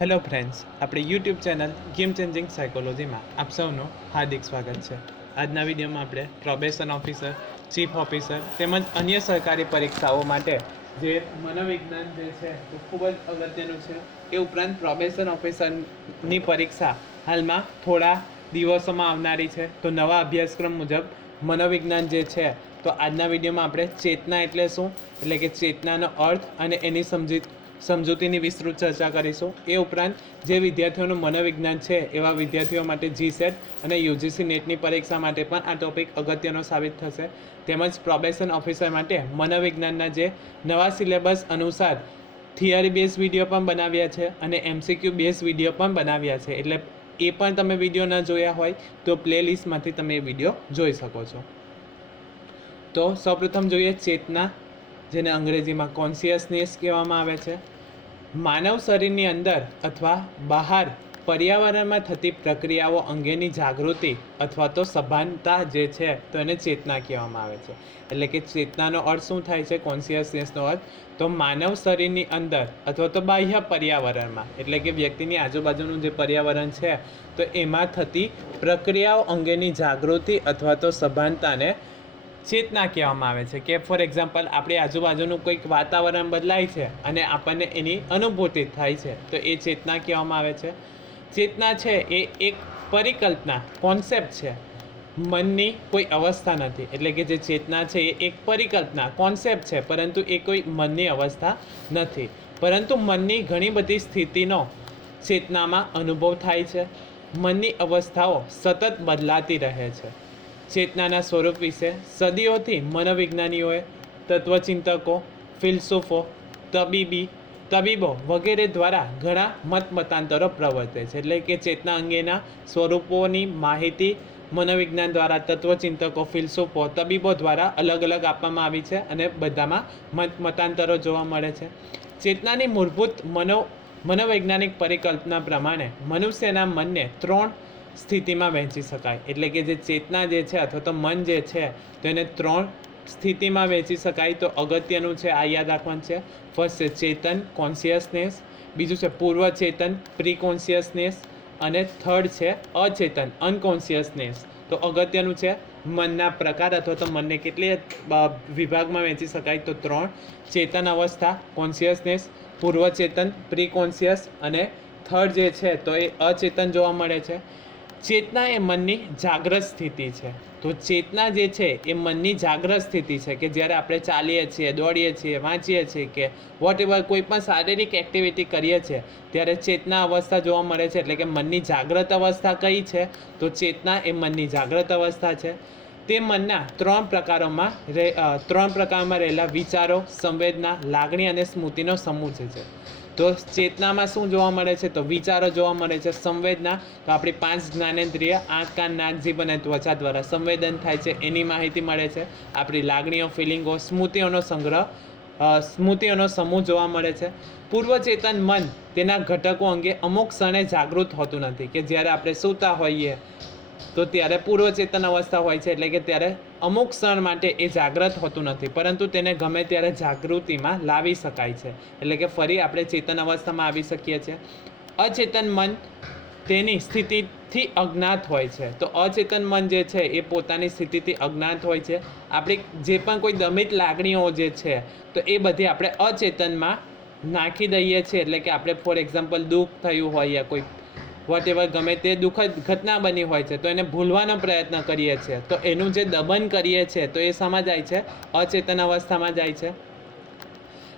Hello friends, આપણી YouTube channel game changing સાયકોલોજીમાં આપ સૌનું હાર્દિક સ્વાગત છે. આજના વિડીયોમાં આપણે પ્રોબેશન ઓફિસર, ચીફ ઓફિસર તેમજ અન્ય સરકારી પરીક્ષાઓ માટે જે મનોવિજ્ઞાન જે છે તે ખૂબ જ અગત્યનું છે. એ ઉપરાંત પ્રોબેશન ઓફિસરની પરીક્ષા હાલમાં થોડા દિવસોમાં આવનારી છે. તો નવા અભ્યાસક્રમ મુજબ મનોવિજ્ઞાન જે છે તો આજના વિડીયોમાં આપણે ચેતના એટલે શું, એટલે કે ચેતનાનો અર્થ અને એની સમજૂતીની વિસ્તૃત ચર્ચા કરીશું. એ ઉપરાંત જે વિદ્યાર્થીઓનું મનોવિજ્ઞાન છે એવા વિદ્યાર્થીઓ માટે જીસેટ અને યુજીસી નેટની પરીક્ષા માટે પણ આ ટોપિક અગત્યનો સાબિત થશે. તેમજ પ્રોબેશન ઓફિસર માટે મનોવિજ્ઞાનના જે નવા સિલેબસ અનુસાર થિયરી બેઝ વિડીયો પણ બનાવ્યા છે અને એમસીક્યુ બેઝ વિડીયો પણ બનાવ્યા છે. એટલે એ પણ તમે વિડીયો ન જોયા હોય તો પ્લેલિસ્ટમાંથી તમે એ વિડીયો જોઈ શકો છો. તો સૌપ્રથમ જોઈએ ચેતના, જેને અંગ્રેજીમાં કોન્શિયસનેસ કહેવામાં આવે છે. માનવ શરીરની અંદર અથવા બહાર પર્યાવરણમાં થતી પ્રક્રિયાઓ અંગેની જાગૃતિ અથવા તો સભાનતા જે છે તો એને ચેતના કહેવામાં આવે છે. એટલે કે ચેતનાનો અર્થ શું થાય છે, કોન્શિયસનેસનો અર્થ તો માનવ શરીરની અંદર અથવા તો બાહ્ય પર્યાવરણમાં, એટલે કે વ્યક્તિની આજુબાજુનું જે પર્યાવરણ છે તો એમાં થતી પ્રક્રિયાઓ અંગેની જાગૃતિ અથવા તો સભાનતાને ચેતના કહેવામાં આવે છે. કે ફોર એક્ઝામ્પલ આપણી આજુબાજુનું કોઈક વાતાવરણ બદલાય છે અને આપણને એની અનુભૂતિ થાય છે તો એ ચેતના કહેવામાં આવે છે. ચેતના છે એ એક પરિકલ્પના, કોન્સેપ્ટ છે, મનની કોઈ અવસ્થા નથી. એટલે કે જે ચેતના છે એ એક પરિકલ્પના, કોન્સેપ્ટ છે, પરંતુ એ કોઈ મનની અવસ્થા નથી. પરંતુ મનની ઘણી બધી સ્થિતિનો ચેતનામાં અનુભવ થાય છે. મનની અવસ્થાઓ સતત બદલાતી રહે છે. ચેતનાના સ્વરૂપ વિશે સદીઓથી મનોવિજ્ઞાનીઓએ, તત્વચિંતકો, ફિલસૂફો, તબીબો વગેરે દ્વારા ઘણા મતાંતરો પ્રવર્તે છે. એટલે કે ચેતના અંગેના સ્વરૂપોની માહિતી મનોવિજ્ઞાન દ્વારા, તત્વચિંતકો, ફિલસૂફો, તબીબો દ્વારા અલગ અલગ આપવામાં આવી છે અને બધામાં મતાંતરો જોવા મળે છે. ચેતનાની મૂળભૂત મનોવૈજ્ઞાનિક પરિકલ્પના પ્રમાણે મનુષ્યના મનને 3 સ્થિતિમાં વહેંચી શકાય. એટલે કે જે ચેતના જે છે અથવા તો મન જે છે તો એને 3 સ્થિતિમાં વહેંચી શકાય. તો અગત્યનું છે, આ યાદ રાખવાનું છે. ફર્સ્ટ છે ચેતન, કોન્શિયસનેસ. બીજું છે પૂર્વ ચેતન, પ્રી કોન્શિયસનેસ. અને થર્ડ છે અચેતન, અનકોન્શિયસનેસ. તો અગત્યનું છે મનના પ્રકાર અથવા તો મનને કેટલી વિભાગમાં વહેંચી શકાય તો 3: ચેતન અવસ્થા, કોન્શિયસનેસ, પૂર્વ ચેતન, પ્રી કોન્શિયસ, અને થર્ડ જે છે તો એ અચેતન જોવા મળે છે. ચેતના એ મનની જાગ્રત સ્થિતિ છે. તો ચેતના જે છે એ મનની જાગ્રત સ્થિતિ છે કે જ્યારે આપણે ચાલીએ છીએ, દોડીએ છીએ, વાંચીએ છીએ કે વોટ એવર કોઈ પણ શારીરિક એક્ટિવિટી કરીએ છીએ ત્યારે ચેતના અવસ્થા જોવા મળે છે. એટલે કે મનની જાગ્રત અવસ્થા કઈ છે તો ચેતના એ મનની જાગ્રત અવસ્થા છે. તે મનના 3 પ્રકારમાં રહેલા વિચારો, સંવેદના, લાગણી અને સ્મૃતિનો સમૂહ છે. તો ચેતનામાં શું જોવા મળે છે તો વિચારો જોવા મળે છે. સંવેદના તો આપણી 5 જ્ઞાનેન્દ્રિય આંખ, કાન, નાક, જીભ અને ત્વચા દ્વારા સંવેદન થાય છે, એની માહિતી મળે છે. આપણી લાગણીઓ, ફિલિંગો, સ્મૃતિઓનો સમૂહ જોવા મળે છે. પૂર્વચેતન મન તેના ઘટકો અંગે અમુક ક્ષણે જાગૃત હોતું નથી. કે જ્યારે આપણે સૂતા હોઈએ તો ત્યારે પૂર્વચેતન અવસ્થા હોય છે. એટલે કે ત્યારે અમુક ક્ષણ માટે એ જાગ્રત હોતું નથી, પરંતુ તેને ગમે ત્યારે જાગૃતિમાં લાવી શકાય છે. એટલે કે ફરી આપણે ચેતન અવસ્થામાં આવી શકીએ છીએ. અચેતન મન તેની સ્થિતિથી અજ્ઞાત હોય છે. તો અચેતન મન જે છે એ પોતાની સ્થિતિથી અજ્ઞાત હોય છે. આપણી જે પણ કોઈ દમિત લાગણીઓ જે છે તો એ બધી આપણે અચેતનમાં નાખી દઈએ છીએ. એટલે કે આપણે ફોર એક્ઝામ્પલ દુઃખ થયું હોય યા કોઈ વોટ એવર ગમે તે દુઃખદ ઘટના બની હોય છે તો એને ભૂલવાનો પ્રયત્ન કરીએ છીએ. તો એનું જે દમન કરીએ છીએ તો એ શામાં જાય છે, અચેતન અવસ્થામાં જાય છે.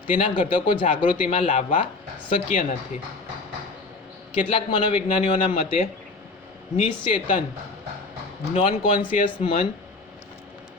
તેના ઘટકો જાગૃતિમાં લાવવા શક્ય નથી. કેટલાક મનોવિજ્ઞાનીઓના મતે નિશ્ચેતન, નોન કોન્શિયસ મન,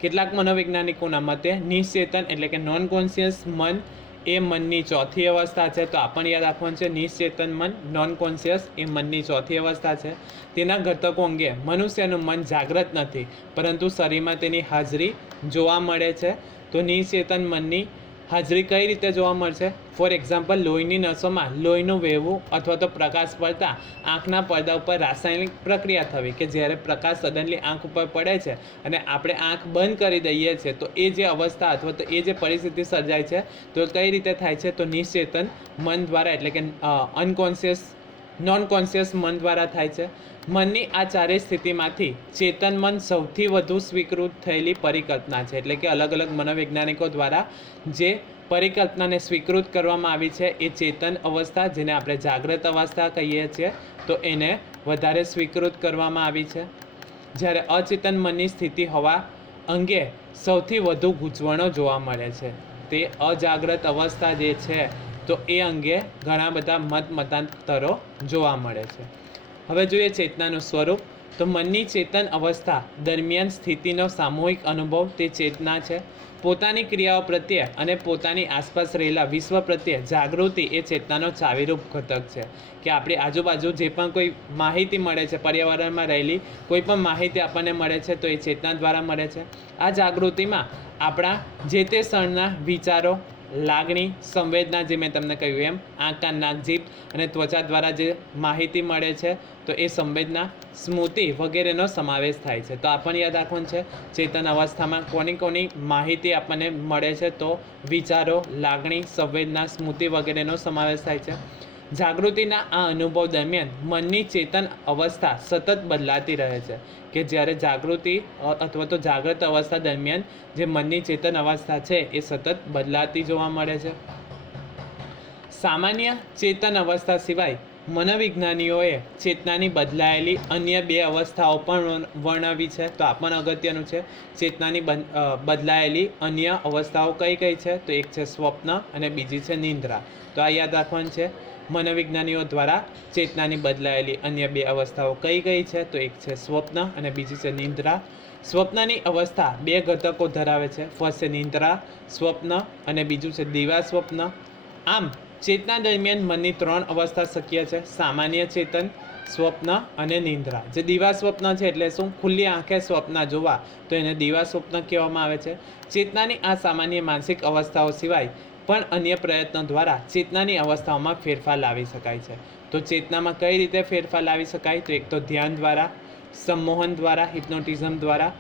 કેટલાક મનોવૈજ્ઞાનિકોના મતે નિશ્ચેતન એટલે કે નોન કોન્શિયસ મન એ મનની 4થી અવસ્થા છે. તો આપણને યાદ રાખવાનું છે નિશ્ચેતન મન, નોન કોન્શિયસ એ મનની 4થી અવસ્થા છે. તેના ઘટકો અંગે મનુષ્યનું મન જાગ્રત નથી, પરંતુ શરીરમાં તેની હાજરી જોવા મળે છે. તો નિશ્ચેતન મનની હાજરી કઈ રીતે જોવા મળશે? ફોર એક્ઝામ્પલ લોહીની નસોમાં લોહીનું વહેવું અથવા તો પ્રકાશ પડતા આંખના પડદા ઉપર રાસાયણિક પ્રક્રિયા થવી. કે જ્યારે પ્રકાશ સડનલી આંખ ઉપર પડે છે અને આપણે આંખ બંધ કરી દઈએ છીએ તો એ જે અવસ્થા અથવા તો એ જે પરિસ્થિતિ સર્જાય છે તો કઈ રીતે થાય છે તો નિશ્ચેતન મન દ્વારા, એટલે કે અનકોન્શિયસ નોન કોન્શિયસ મન દ્વારા થાય છે. મનની આ ચારેય સ્થિતિમાંથી ચેતન મન સૌથી વધુ સ્વીકૃત થયેલી પરિકલ્પના છે. એટલે કે અલગ અલગ મનોવૈજ્ઞાનિકો દ્વારા જે પરિકલ્પનાને સ્વીકૃત કરવામાં આવી છે એ ચેતન અવસ્થા, જેને આપણે જાગ્રત અવસ્થા કહીએ છીએ, તો એને વધારે સ્વીકૃત કરવામાં આવી છે. જ્યારે અચેતન મનની સ્થિતિ હોવા અંગે સૌથી વધુ ગૂંચવણો જોવા મળે છે. તે અજાગ્રત અવસ્થા જે છે તો એ અંગે ઘણા બધા મતાંતરો જોવા મળે છે. હવે જોઈએ ચેતનાનું સ્વરૂપ. તો મનની ચેતન અવસ્થા દરમિયાન સ્થિતિનો સામૂહિક અનુભવ તે ચેતના છે. પોતાની ક્રિયાઓ પ્રત્યે અને પોતાની આસપાસ રહેલા વિશ્વ પ્રત્યે જાગૃતિ એ ચેતનાનો ચાવીરૂપ ઘટક છે. કે આપણી આજુબાજુ જે પણ કોઈ માહિતી મળે છે, પર્યાવરણમાં રહેલી કોઈ પણ માહિતી આપણને મળે છે તો એ ચેતના દ્વારા મળે છે. આ જાગૃતિમાં આપણા જે તે ક્ષણના વિચારો, લાગણી, સંવેદના, જે મેં તમને કહ્યું એમ આંખ, કાન, નાક, જીભ અને ત્વચા દ્વારા જે માહિતી મળે છે તો એ સંવેદના, સ્મૃતિ વગેરેનો સમાવેશ થાય છે. તો આપણને યાદ રાખવાનું છે ચેતન અવસ્થામાં કોની માહિતી આપણને મળે છે, તો વિચારો, લાગણી, સંવેદના, સ્મૃતિ વગેરેનો સમાવેશ થાય છે. જાગૃતિના આ અનુભવ દરમિયાન મનની ચેતન અવસ્થા સતત બદલાતી રહે છે. કે જ્યારે જાગૃતિ અથવા તો જાગ્રત અવસ્થા દરમિયાન જે મનની ચેતન અવસ્થા છે એ સતત બદલાતી જોવા મળે છે. સામાન્ય ચેતન અવસ્થા સિવાય મનોવિજ્ઞાનીઓએ ચેતનાની બદલાયેલી અન્ય બે અવસ્થાઓ પણ વર્ણવી છે. તો આ પણ અગત્યનું છે. ચેતનાની બદલાયેલી અન્ય અવસ્થાઓ કઈ કઈ છે? તો એક છે સ્વપ્ન અને બીજી છે નિંદ્રા. તો આ યાદ રાખવાનું છે. મનોવિજ્ઞાનીઓ દ્વારા ચેતનાની બદલાયેલી અન્ય બે અવસ્થાઓ કઈ કઈ છે? તો એક છે સ્વપ્ન અને બીજી છે નિંદ્રા. સ્વપ્નની અવસ્થા બે ઘટકો ધરાવે છે. ફર્સ્ટ છે નિંદ્રા સ્વપ્ન અને બીજું છે દિવા સ્વપ્ન. આમ ચેતના દરમિયાન મનની ત્રણ અવસ્થા શક્ય છે: સામાન્ય ચેતન, સ્વપ્ન અને નિંદ્રા. જે દિવા સ્વપ્ન છે એટલે શું? ખુલ્લી આંખે સ્વપ્ન જોવા, તો એને દિવા સ્વપ્ન કહેવામાં આવે છે. ચેતનાની આ સામાન્ય માનસિક અવસ્થાઓ સિવાય પણ અન્ય પ્રયત્નો દ્વારા ચેતનાની અવસ્થાઓમાં ફેરફાર લાવી શકાય છે. તો ચેતનામાં કઈ રીતે ફેરફાર લાવી શકાય? તો એક તો ધ્યાન દ્વારા, સંમોહન દ્વારા, હિપ્નોટિઝમ દ્વારા,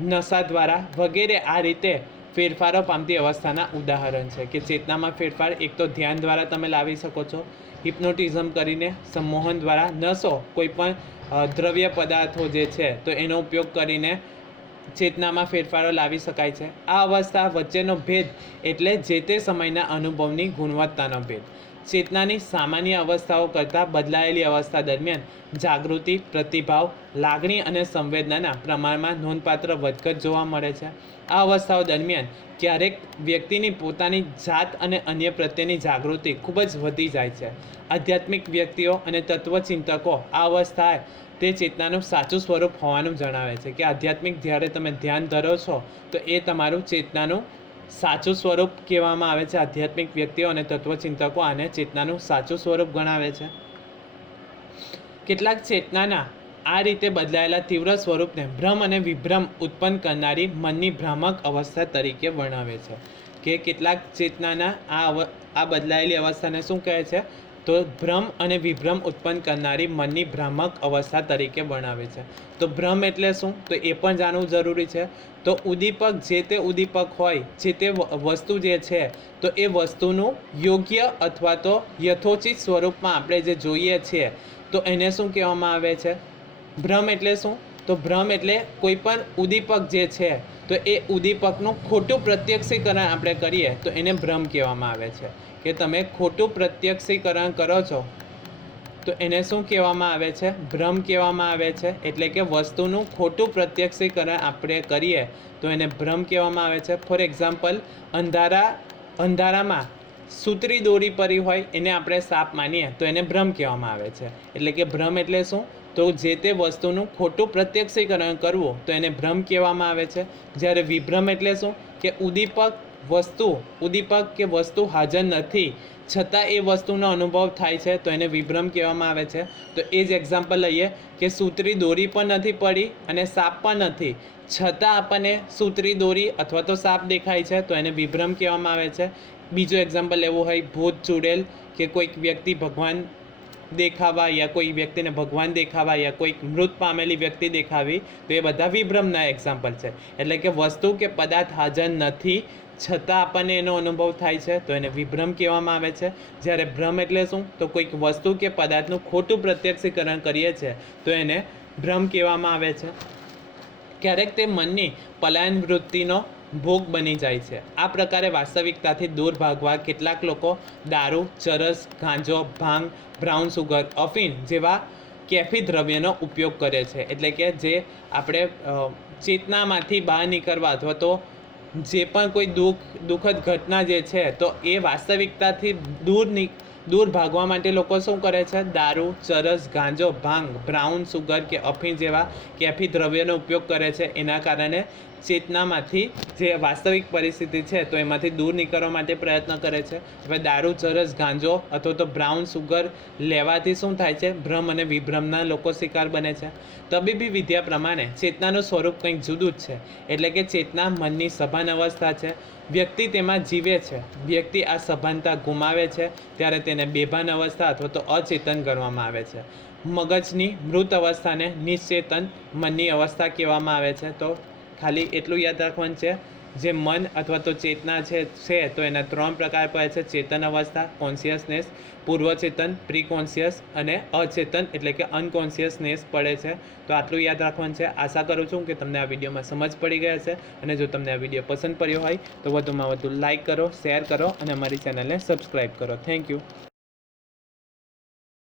નશા દ્વારા વગેરે આ રીતે ફેરફારો પામતી અવસ્થાના ઉદાહરણ છે. કે ચેતનામાં ફેરફાર એક તો ધ્યાન દ્વારા તમે લાવી શકો છો, હિપ્નોટિઝમ કરીને, સંમોહન દ્વારા, નશો કોઈ પણ દ્રવ્ય પદાર્થો જે છે તો એનો ઉપયોગ કરીને ચેતનામાં ફેરફારો લાવી શકાય છે. આ અવસ્થા વચ્ચેનો ભેદ એટલે જે તે સમયના અનુભવની ગુણવત્તાનો ભેદ. ચેતનાની સામાન્ય અવસ્થાઓ કરતાં બદલાયેલી અવસ્થા દરમિયાન જાગૃતિ, પ્રતિભાવ, લાગણી અને સંવેદનાના પ્રમાણમાં નોંધપાત્ર વધઘટ જોવા મળે છે. આ અવસ્થાઓ દરમિયાન ક્યારેક વ્યક્તિની પોતાની જાત અને અન્ય પ્રત્યેની જાગૃતિ ખૂબ જ વધી જાય છે. આધ્યાત્મિક વ્યક્તિઓ અને તત્વચિંતકો આ અવસ્થાએ તે ચેતનાનું સાચું સ્વરૂપ હોવાનું જણાવે છે. કે આધ્યાત્મિક જ્યારે તમે ધ્યાન ધરો છો તો એ તમારું ચેતનાનું સાચું સ્વરૂપ કહેવામાં આવે છે. આધ્યાત્મિક વ્યક્તિઓ અને તત્વચિંતકો આને ચેતનાનું સાચું સ્વરૂપ ગણાવે છે. કેટલાક ચેતનાના આ રીતે બદલાયેલા તીવ્ર સ્વરૂપને ભ્રમ અને વિભ્રમ ઉત્પન્ન કરનારી મનની ભ્રામક અવસ્થા તરીકે વર્ણવે છે. કે કેટલાક ચેતનાના આ બદલાયેલી અવસ્થાને શું કહે છે? તો ભ્રમ અને વિભ્રમ ઉત્પન્ન કરનારી મનની ભ્રામક અવસ્થા તરીકે વર્ણવે છે. તો ભ્રમ એટલે શું? તો એ પણ જાણવું જરૂરી છે. તો ઉદ્દીપક જે તે ઉદ્દીપક હોય, જે તે વસ્તુ જે છે તો એ વસ્તુનું યોગ્ય અથવા તો યથોચિત સ્વરૂપમાં આપણે જે જોઈએ છીએ તો એને શું કહેવામાં આવે છે? ભ્રમ એટલે શું? તો ભ્રમ એટલે કોઈ પણ ઉદ્દીપક જે છે તો એ ઉદ્દીપકનું ખોટું પ્રત્યક્ષીકરણ આપણે કરીએ તો એને ભ્રમ કહેવામાં આવે છે. કે તમે ખોટું પ્રત્યક્ષીકરણ કરો છો તો એને શું કહેવામાં આવે છે? ભ્રમ કહેવામાં આવે છે. એટલે કે વસ્તુનું ખોટું પ્રત્યક્ષીકરણ આપણે કરીએ તો એને ભ્રમ કહેવામાં આવે છે. ફોર એક્ઝામ્પલ, અંધારામાં સૂતરી દોરી પડી હોય એને આપણે સાપ માનીએ તો એને ભ્રમ કહેવામાં આવે છે. એટલે કે ભ્રમ એટલે શું? તો જે તે વસ્તુનું ખોટું પ્રત્યક્ષીકરણ કરવું તો એને ભ્રમ કહેવામાં આવે છે. જ્યારે વિભ્રમ એટલે શું? કે ઉદ્દીપક કે વસ્તુ હાજર નથી છતાં એ વસ્તુનો અનુભવ થાય છે તો એને વિભ્રમ કહેવામાં આવે છે. તો એ જ એક્ઝામ્પલ લઈએ કે સૂતરી દોરી પણ નથી પડી અને સાપ પણ નથી, છતાં આપણને સૂતરી દોરી અથવા તો સાપ દેખાય છે તો એને વિભ્રમ કહેવામાં આવે છે. બીજું એક્ઝામ્પલ એવું હોય, ભૂત ચૂડેલ કે કોઈક વ્યક્તિ ભગવાન દેખાવા યા કોઈ વ્યક્તિને ભગવાન દેખાવા યા કોઈક મૃત પામેલી વ્યક્તિ દેખાવી, તો એ બધા વિભ્રમના એક્ઝામ્પલ છે. એટલે કે વસ્તુ કે પદાર્થ હાજર નથી છતાં આપણને એનો અનુભવ થાય છે, તો એને વિભ્રમ કહેવામાં આવે છે. જ્યારે ભ્રમ એટલે શું? તો કોઈક વસ્તુ કે પદાર્થનું ખોટું પ્રત્યક્ષીકરણ કરીએ છીએ તો એને ભ્રમ કહેવામાં આવે છે. ક્યારેક તે મનની પલાયન વૃત્તિનો ભોગ બની જાય છે. આ પ્રકારે વાસ્તવિકતાથી દૂર ભાગવા કેટલાક લોકો દારૂ, ચરસ, ગાંજો, ભાંગ, બ્રાઉન સુગર, અફીણ જેવા કેફી દ્રવ્યનો ઉપયોગ કરે છે. એટલે કે જે આપણે ચેતનામાંથી બહાર નીકળવા અથવા તો જે પણ કોઈ દુઃખદ ઘટના જે છે તો એ વાસ્તવિકતાથી દૂર ભાગવા માટે લોકો શું કરે છે? દારૂ, ચરસ, ગાંજો, ભાંગ, બ્રાઉન સુગર કે અફીણ જેવા કેફી દ્રવ્યનો ઉપયોગ કરે છે. એના કારણે ચેતનામાંથી જે વાસ્તવિક પરિસ્થિતિ છે તો એમાંથી દૂર નીકળવા માટે પ્રયત્ન કરે છે. હવે દારૂ, ચરસ, ગાંજો અથવા તો બ્રાઉન સુગર લેવાથી શું થાય છે? ભ્રમ અને વિભ્રમના લોકો શિકાર બને છે. તબીબી વિદ્યા પ્રમાણે ચેતનાનું સ્વરૂપ કંઈક જુદું જ છે. એટલે કે ચેતના મનની સભાન અવસ્થા છે. વ્યક્તિ તેમાં જીવે છે. વ્યક્તિ આ સભાનતા ગુમાવે છે ત્યારે તેને બેભાન અવસ્થા અથવા તો અચેતન ગણવામાં આવે છે. મગજની મૃત અવસ્થાને નિશ્ચેતન મનની અવસ્થા કહેવામાં આવે છે. તો ખાલી એટલું યાદ રાખવાનું છે, જે મન અથવા તો ચેતના છે તો એના 3 પ્રકાર પડે છે: ચેતન અવસ્થા, કોન્શિયસનેસ, પૂર્વચેતન, પ્રી કોન્શિયસ અને અચેતન એટલે કે અનકોન્શિયસનેસ પડે છે. તો આટલું યાદ રાખવાનું છે. આશા કરું છું કે તમને આ વિડીયોમાં સમજ પડી ગયા છે, અને જો તમને આ વિડીયો પસંદ પડ્યો હોય તો વધુમાં વધુ લાઇક કરો, શેર કરો અને અમારી ચેનલને સબસ્ક્રાઈબ કરો. Thank you.